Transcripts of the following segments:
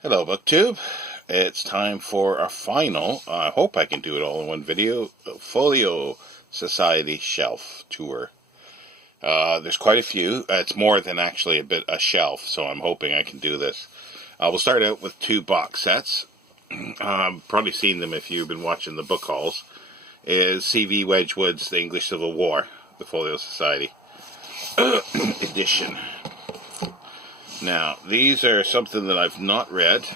Hello, BookTube. It's time for our final, I hope I can do it all in one video, Folio Society Shelf Tour. There's quite a few. It's more than actually a shelf, so I'm hoping I can do this. We'll start out with two box sets. Probably seen them if you've been watching the book hauls. Is C.V. Wedgwood's The English Civil War, the Folio Society edition. Now, these are something that I've not read.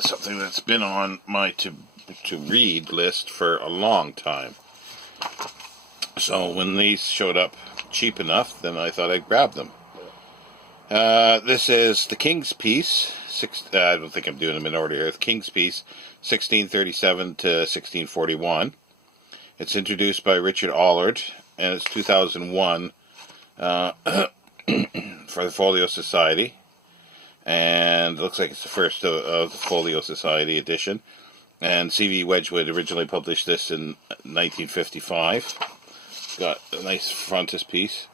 Something that's been on my to-read list for a long time. So when these showed up cheap enough, then I thought I'd grab them. This is The King's Peace. I don't think I'm doing them in order here. The King's Peace, 1637 to 1641. It's introduced by Richard Allard, and it's 2001. For the Folio Society, and it looks like it's the first of the Folio Society edition. And C.V. Wedgwood originally published this in 1955. It's got a nice frontispiece.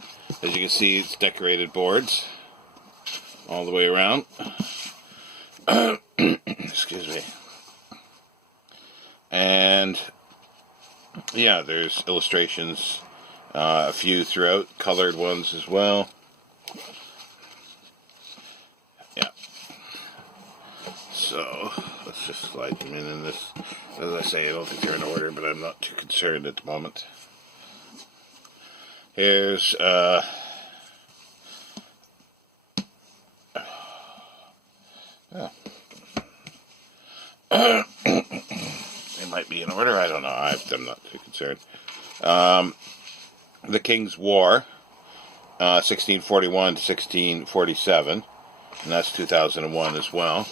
As you can see, it's decorated boards all the way around. Excuse me. And yeah, there's illustrations, a few throughout, colored ones as well. So, let's just slide them in this. As I say, I don't think they're in order, but I'm not too concerned at the moment. Here's, they might be in order, I don't know, I'm not too concerned. The King's War, 1641 to 1647, and that's 2001 as well.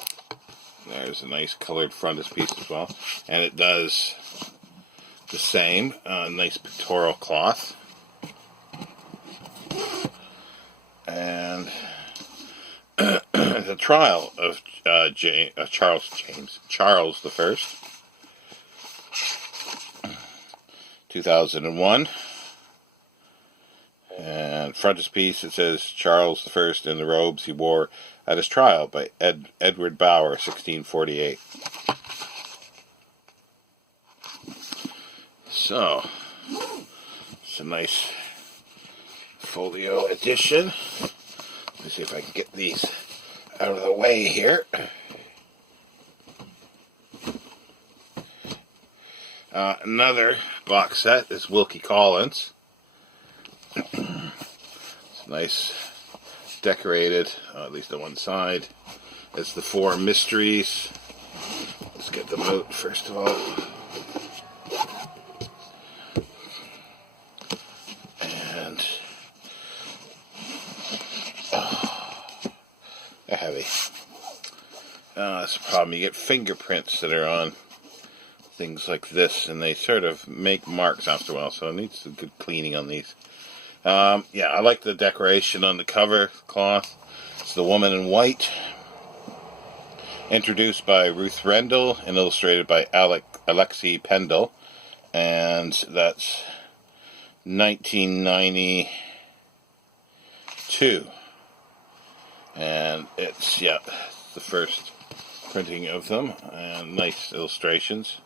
There's a nice colored frontispiece as well. And it does the same. Nice pictorial cloth. And the trial of Charles I. 2001. And frontispiece, it says Charles I in the robes he wore at his trial by Edward Bower, 1648. So, it's a nice folio edition. Let me see if I can get these out of the way here. Another box set is Wilkie Collins. It's nice, decorated, at least on one side. It's the Four Mysteries. Let's get them out first of all. And they're heavy. That's the problem. You get fingerprints that are on things like this, and they sort of make marks after a while, so it needs some good cleaning on these. Yeah, I like the decoration on the cover cloth. It's the woman in white, introduced by Ruth Rendell and illustrated by Alexi Pendle, and that's 1992. And it's the first printing of them, and nice illustrations.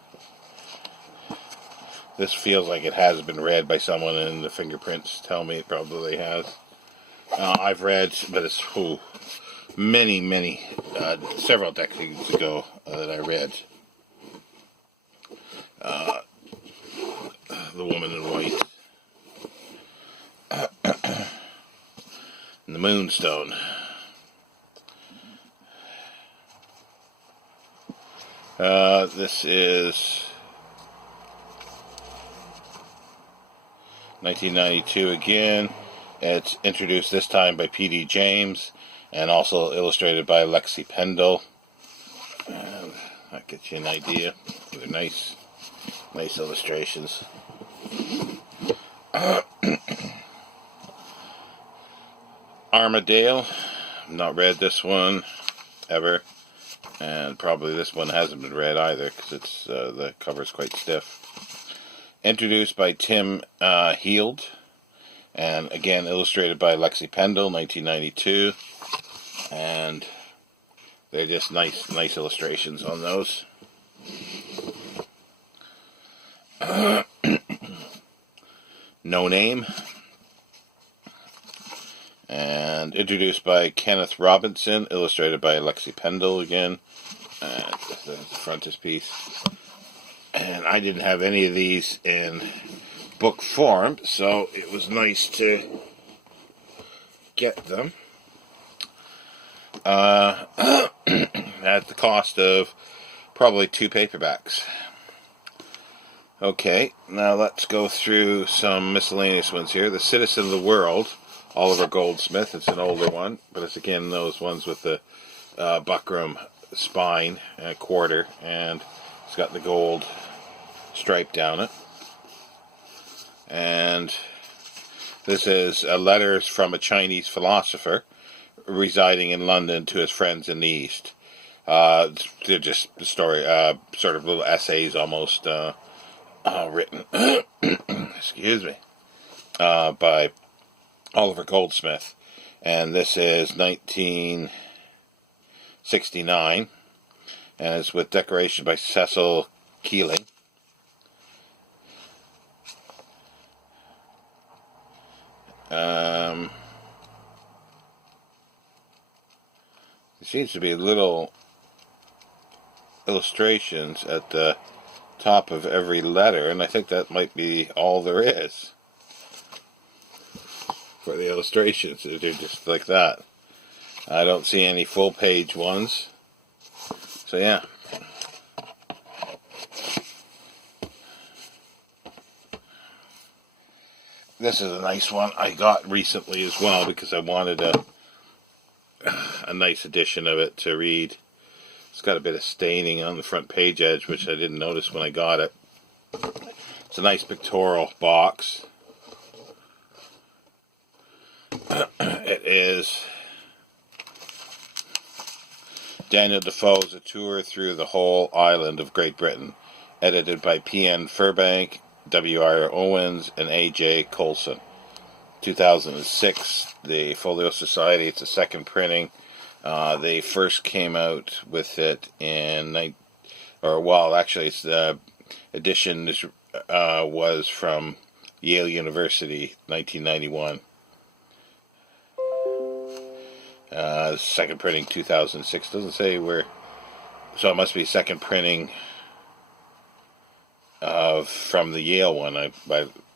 This feels like it has been read by someone, and the fingerprints tell me it probably has. I've read, but it's several decades ago that I read The Woman in White and The Moonstone. This is 1992 again. It's introduced this time by P.D. James and also illustrated by Alexi Pendle. And that gets you an idea. They're nice illustrations. Armadale. I've not read this one ever, and probably this one hasn't been read either because it's the cover's quite stiff. Introduced by Tim Heald, and again illustrated by Alexi Pendle, 1992. And They're just nice illustrations on those. No Name, and introduced by Kenneth Robinson, illustrated by Alexi Pendle again. And the frontispiece. And I didn't have any of these in book form, so it was nice to get them at the cost of probably 2 paperbacks. Okay, now let's go through some miscellaneous ones here. The Citizen of the World, Oliver Goldsmith. It's an older one, but it's again those ones with the buckram spine and quarter, and it's got the gold stripe down it. And this is letters from a Chinese philosopher residing in London to his friends in the East. They're just the story, sort of little essays almost written, excuse me, by Oliver Goldsmith. And this is 1969, and it's with decoration by Cecil Keeling. There seems to be little illustrations at the top of every letter, and I think that might be all there is for the illustrations. They're just like that. I don't see any full page ones. So yeah. This is a nice one I got recently as well, because I wanted a nice edition of it to read. It's got a bit of staining on the front page edge, which I didn't notice when I got it. It's a nice pictorial box. It is Daniel Defoe's A Tour Through the Whole Island of Great Britain, edited by P.N. Furbank, W.R. Owens, and A.J. Coulson. 2006, the Folio Society. It's a second printing. They first came out with it in it's the edition was from Yale University, 1991. Second printing 2006. Doesn't say where, so it must be second printing from the Yale one. I'm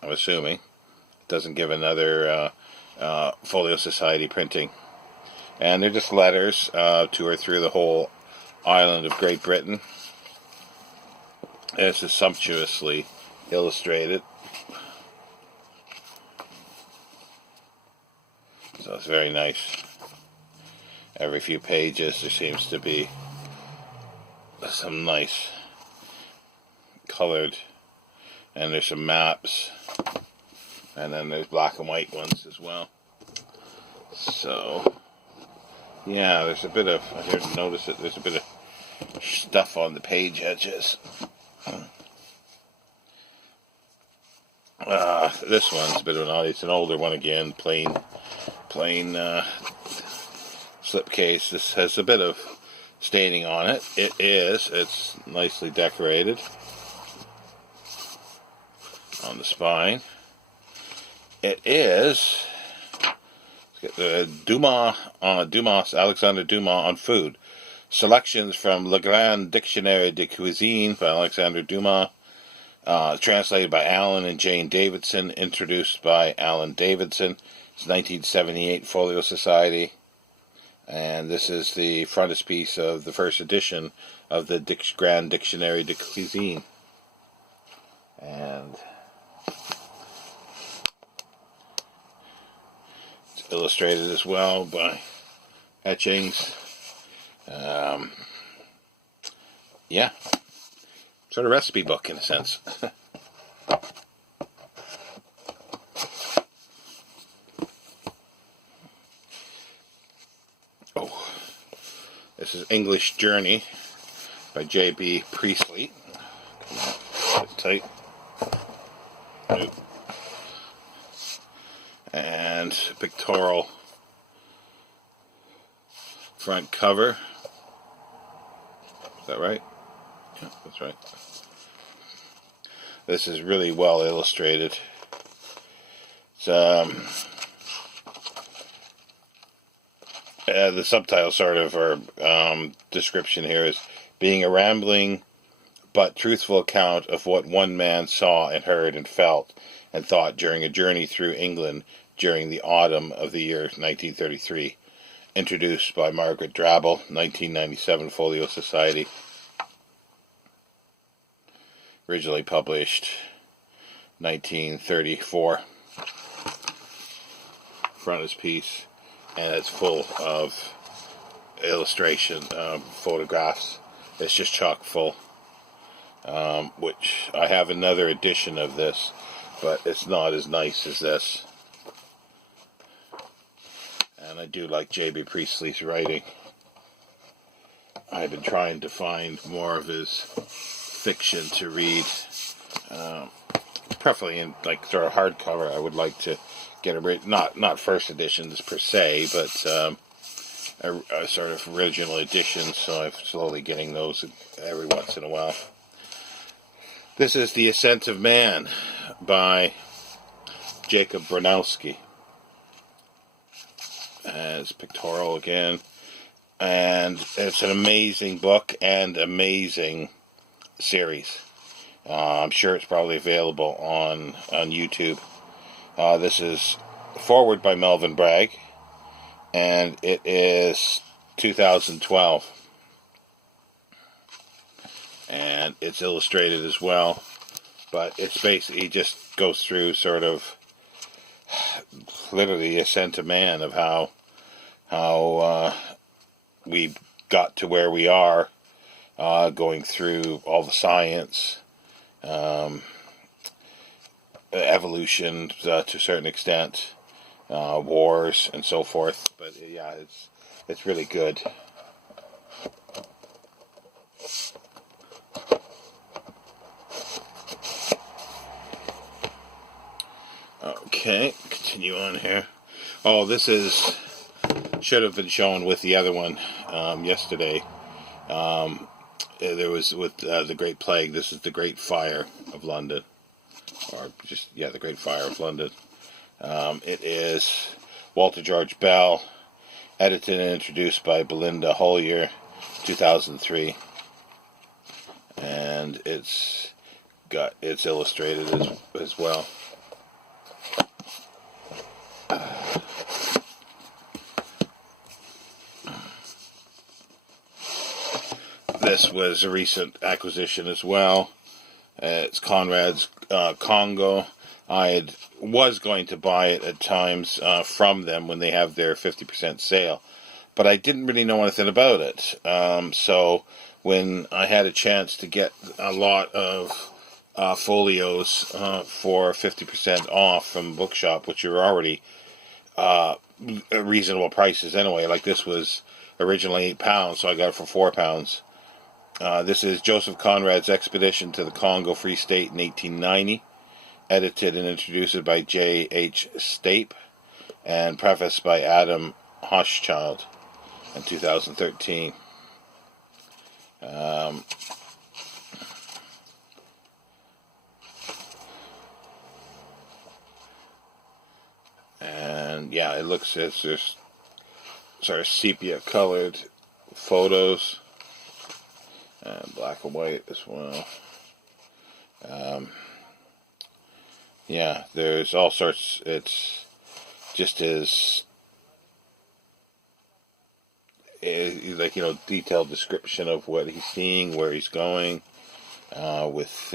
assuming. It doesn't give another Folio Society printing. And they're just letters to or through the whole island of Great Britain. And it's just sumptuously illustrated. So it's very nice. Every few pages there seems to be some nice colored, and there's some maps, and then there's black and white ones as well. So yeah, there's a bit of, I didn't notice it, there's a bit of stuff on the page edges. This one's a bit of an odd, it's an older one again, plain slipcase. This has a bit of staining on it. It's nicely decorated on the spine. It is Alexander Dumas on food. Selections from Le Grand Dictionnaire de Cuisine by Alexander Dumas. Translated by Alan and Jane Davidson. Introduced by Alan Davidson. It's 1978 Folio Society. And this is the frontispiece of the first edition of the Grand Dictionnaire de Cuisine. And it's illustrated as well by etchings. Yeah. Sort of recipe book in a sense. Oh, this is English Journey by J.B. Priestley. Come on, get tight. Nope. And pictorial front cover. Is that right? Yeah, that's right. This is really well illustrated. It's, the subtitle sort of, or description here is, being a rambling but truthful account of what one man saw and heard and felt and thought during a journey through England during the autumn of the year 1933. Introduced by Margaret Drabble, 1997, Folio Society. Originally published 1934. Frontispiece, and it's full of illustration, photographs. It's just chock full. Which I have another edition of this, but it's not as nice as this. And I do like J.B. Priestley's writing. I've been trying to find more of his fiction to read, preferably in like sort of hardcover. I would like to get not first editions per se, but a sort of original edition. So I'm slowly getting those every once in a while. This is The Ascent of Man by Jacob Bronowski. It's pictorial again, and it's an amazing book and amazing series. I'm sure it's probably available on YouTube. This is foreword by Melvin Bragg, and it is 2012. And it's illustrated as well, but it's basically, he just goes through sort of literally the ascent of man, of how we got to where we are, going through all the science, evolution to a certain extent, wars and so forth. But yeah, it's really good. Okay, continue on here. Oh, this should have been shown with the other one yesterday. There was with the Great Plague. This is the Great Fire of London, or just the Great Fire of London. It is Walter George Bell, edited and introduced by Belinda Hollier, 2003, and it's illustrated as well. This was a recent acquisition as well. It's Conrad's Congo. I was going to buy it at times from them when they have their 50% sale, but I didn't really know anything about it. So when I had a chance to get a lot of folios for 50% off from Bookshop, which are already reasonable prices anyway, like this was originally £8, so I got it for £4. This is Joseph Conrad's Expedition to the Congo Free State in 1890, edited and introduced by J.H. Stape, and prefaced by Adam Hochschild in 2013. And yeah, it looks as there's sort of sepia colored photos. Black and white as well. Yeah, there's all sorts. It's just his, like, detailed description of what he's seeing, where he's going, with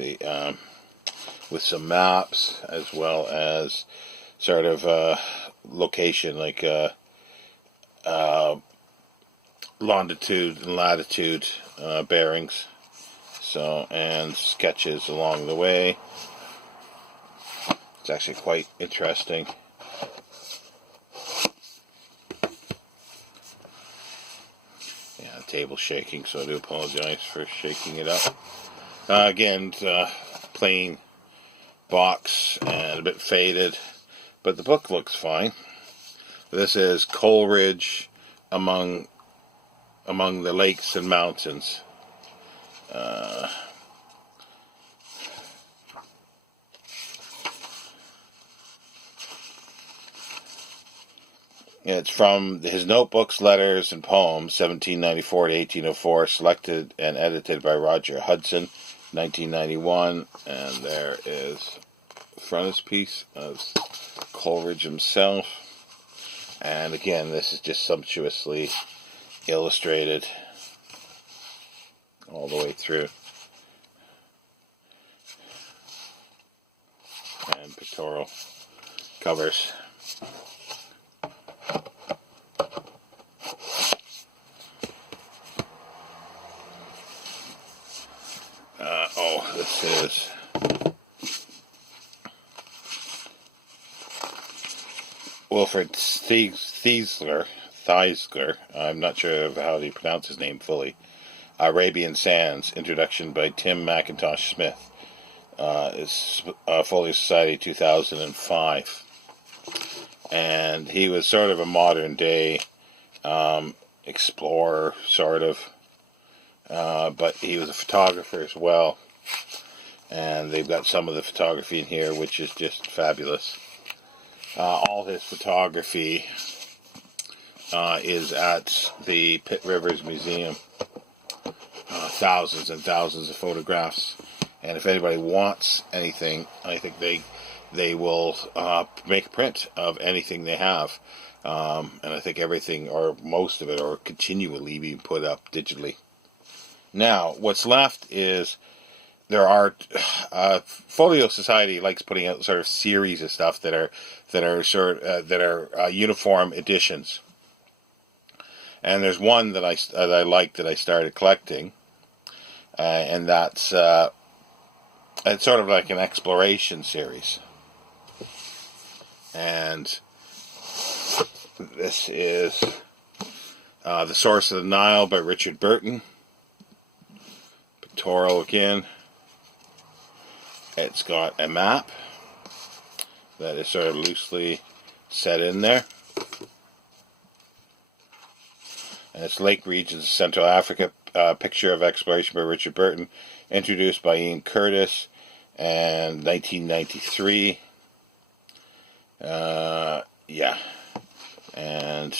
with some maps, as well as sort of location, like longitude and latitude bearings, so, and sketches along the way. It's actually quite interesting. Yeah, the table's shaking, so I do apologize for shaking it up. Again, plain box and a bit faded, but the book looks fine. This is Coleridge among the lakes and mountains. It's from his notebooks, letters, and poems, 1794 to 1804, selected and edited by Roger Hudson, 1991. And there is the frontispiece of Coleridge himself. And again, this is just sumptuously illustrated all the way through. And pictorial covers. This is Wilfred Thiesler. I'm not sure of how to pronounce his name fully. Arabian Sands, introduction by Tim McIntosh Smith. It's Folio Society 2005. And he was sort of a modern day explorer, sort of. But he was a photographer as well. And they've got some of the photography in here, which is just fabulous. All his photography is at the Pitt Rivers Museum. Thousands and thousands of photographs. And if anybody wants anything, I think they will make a print of anything they have. And I think everything, or most of it, or continually being put up digitally. Now, what's left is there are Folio Society likes putting out sort of series of stuff that are uniform editions. And there's one that I like that I started collecting, and that's it's sort of like an exploration series. And this is The Source of the Nile by Richard Burton. Pictorial again. It's got a map that is sort of loosely set in there. And it's Lake Regions of Central Africa, picture of exploration by Richard Burton, introduced by Ian Curtis, and 1993. Yeah. And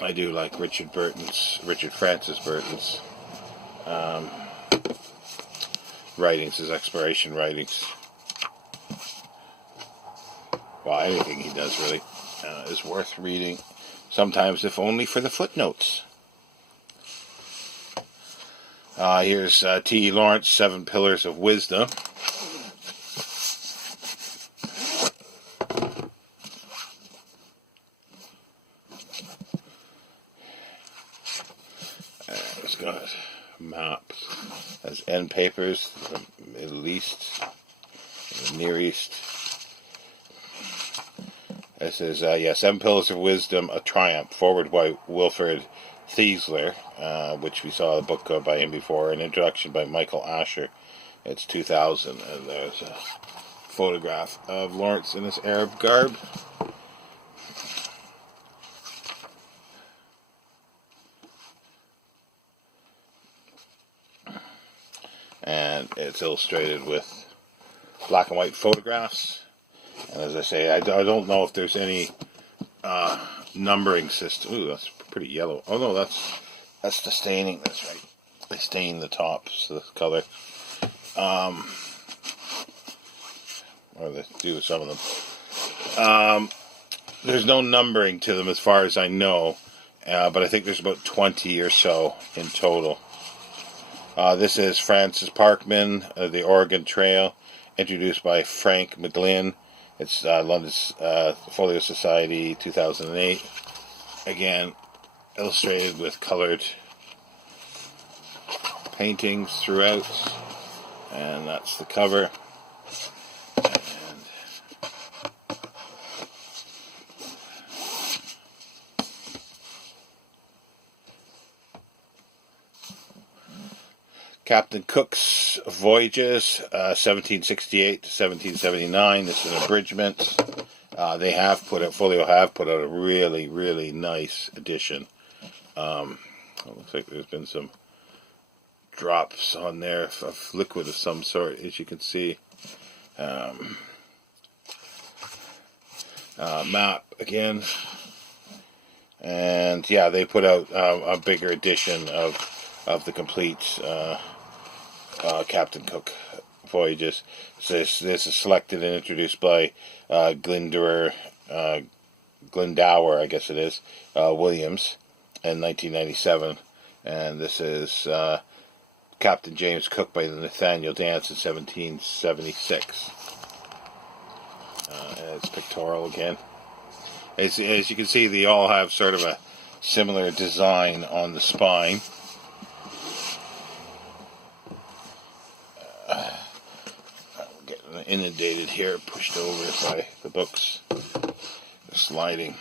I do like Richard Francis Burton's writings, his exploration writings. Well, anything he does really is worth reading, sometimes if only for the footnotes. Here's T.E. Lawrence, 7 Pillars of Wisdom. It's got maps as end papers, the Middle East, the Near East. This is, 7 Pillars of Wisdom, A Triumph, forward by Wilfred Thiesler, which we saw a book by him before, an introduction by Michael Asher. It's 2000, and there's a photograph of Lawrence in his Arab garb. And it's illustrated with black and white photographs. And as I say, I don't know if there's any numbering system. Ooh, that's pretty yellow. Oh no, that's the staining. That's right. They stain the tops, the color. Or they do some of them. There's no numbering to them as far as I know, but I think there's about 20 or so in total. This is Francis Parkman, The Oregon Trail, introduced by Frank McGlynn. It's London's Folio Society 2008. Again, illustrated with colored paintings throughout. And that's the cover. And Captain Cook's Voyages, 1768 to 1779. This is an abridgment. Folio have put out a really, really nice edition. Well, looks like there's been some drops on there of liquid of some sort, as you can see. Map again. And yeah, they put out a bigger edition of the complete Captain Cook voyages. This is selected and introduced by Glendower, I guess it is, Williams in 1997, and this is Captain James Cook by Nathaniel Dance in 1776. And it's pictorial again. As you can see, they all have sort of a similar design on the spine. I'm getting inundated here, pushed over by the books. They're sliding.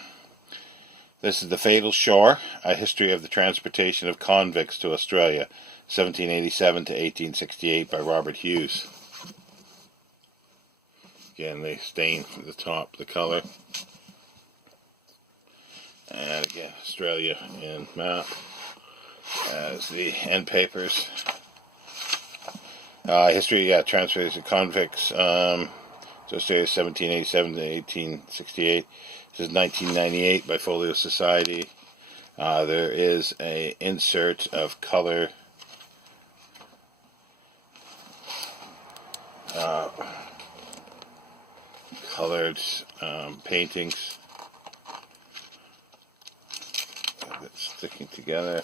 This is The Fatal Shore, A History of the Transportation of Convicts to Australia, 1787 to 1868 by Robert Hughes. Again, they stain the top, the color. And again, Australia in map as the end papers. History, transfers of convicts. So Australia 1787 to 1868. This is 1998 by Folio Society. There is a insert of color. Colored paintings. Sticking together.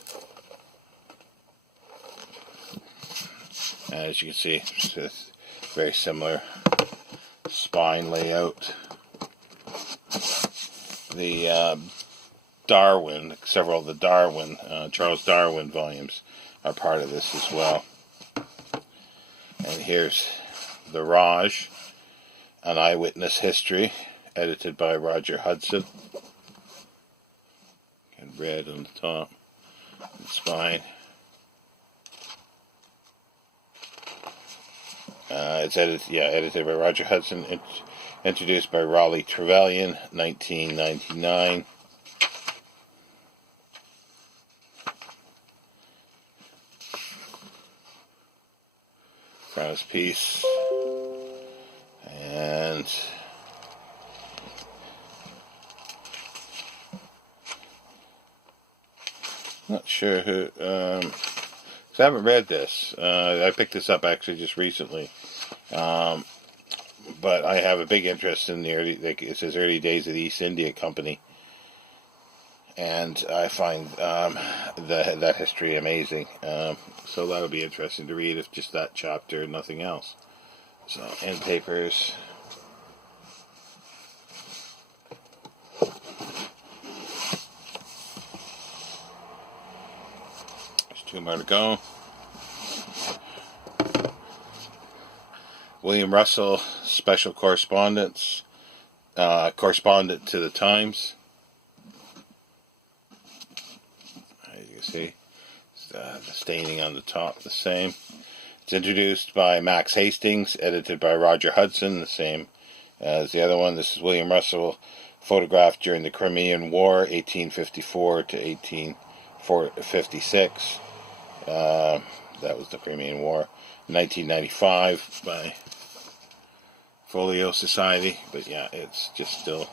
And as you can see, it's very similar spine layout. The Darwin, several of the Darwin, Charles Darwin volumes are part of this as well. And here's The Raj, An Eyewitness History, edited by Roger Hudson. And red on the top, and spine. It's edited by Roger Hudson, introduced by Raleigh Trevelyan, 1999. Piece. And not sure who, I haven't read this. I picked this up actually just recently. But I have a big interest in the early, it says early days of the East India Company. And I find that history amazing. So that'll be interesting to read, if just that chapter and nothing else. So, end papers. There's two more to go. William Russell, Special Correspondence, Correspondent to the Times. As you can see, the staining on the top, the same. It's introduced by Max Hastings, edited by Roger Hudson, the same as the other one. This is William Russell, photographed during the Crimean War, 1854 to 1856. That was the Crimean War. 1995 by Folio Society. But yeah, it's just still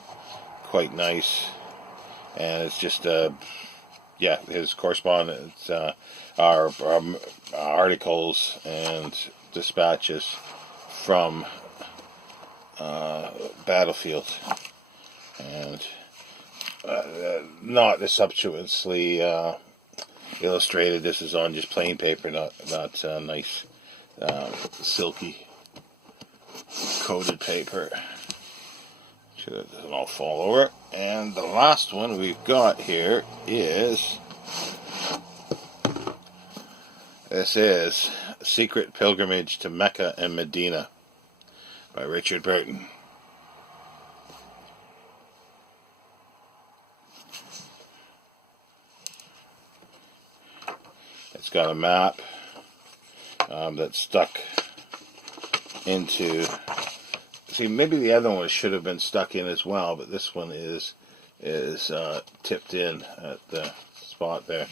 quite nice. And it's just, his correspondence are articles and dispatches from battlefield, and not as sumptuously illustrated. This is on just plain paper, not nice silky coated paper. So that doesn't all fall over. And the last one we've got here is, this is Secret Pilgrimage to Mecca and Medina by Richard Burton. It's got a map that's stuck into, see, maybe the other one should have been stuck in as well, but this one is tipped in at the spot there.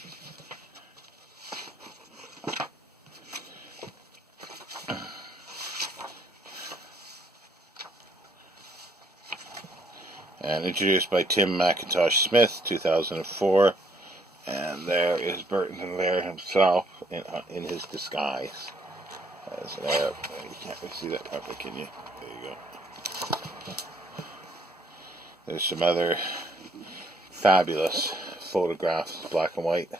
and introduced by Tim McIntosh Smith, 2004. And there is Burton there himself in his disguise. You can't really see that properly, can you? There you go. There's some other fabulous photographs, black and white.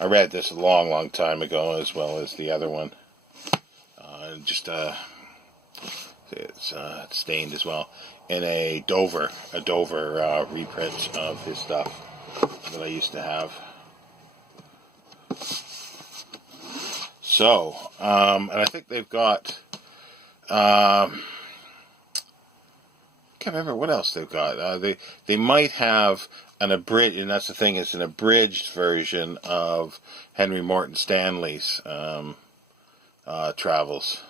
I read this a long, long time ago, as well as the other one. It's stained as well in a Dover reprint of his stuff that I used to have. So, and I think they've got, can't remember what else they've got. They might have an abridged, and that's the thing, it's an abridged version of Henry Morton Stanley's travels,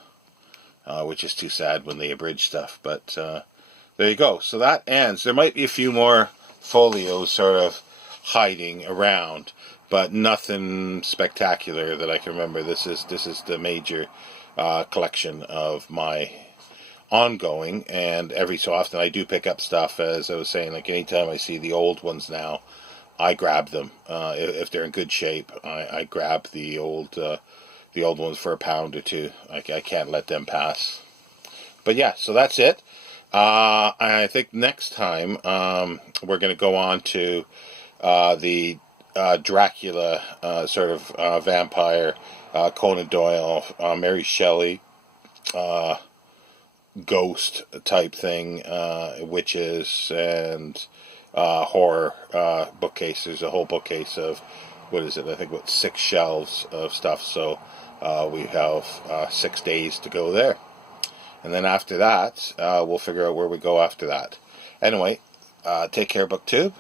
which is too sad when they abridge stuff. But there you go. So that ends. There might be a few more folios sort of hiding around, but nothing spectacular that I can remember. This is the major collection of my ongoing, and every so often I do pick up stuff, as I was saying, like anytime I see the old ones now, I grab them. If they're in good shape, I grab the old ones for £1 or £2. I can't let them pass. But yeah, so that's it. I think next time we're going to go on to the Dracula sort of vampire, Conan Doyle, Mary Shelley ghost type thing, witches and horror bookcase. There's a whole bookcase of, what is it, I think about 6 shelves of stuff, so we have 6 days to go there. And then after that, we'll figure out where we go after that. Anyway, take care, BookTube.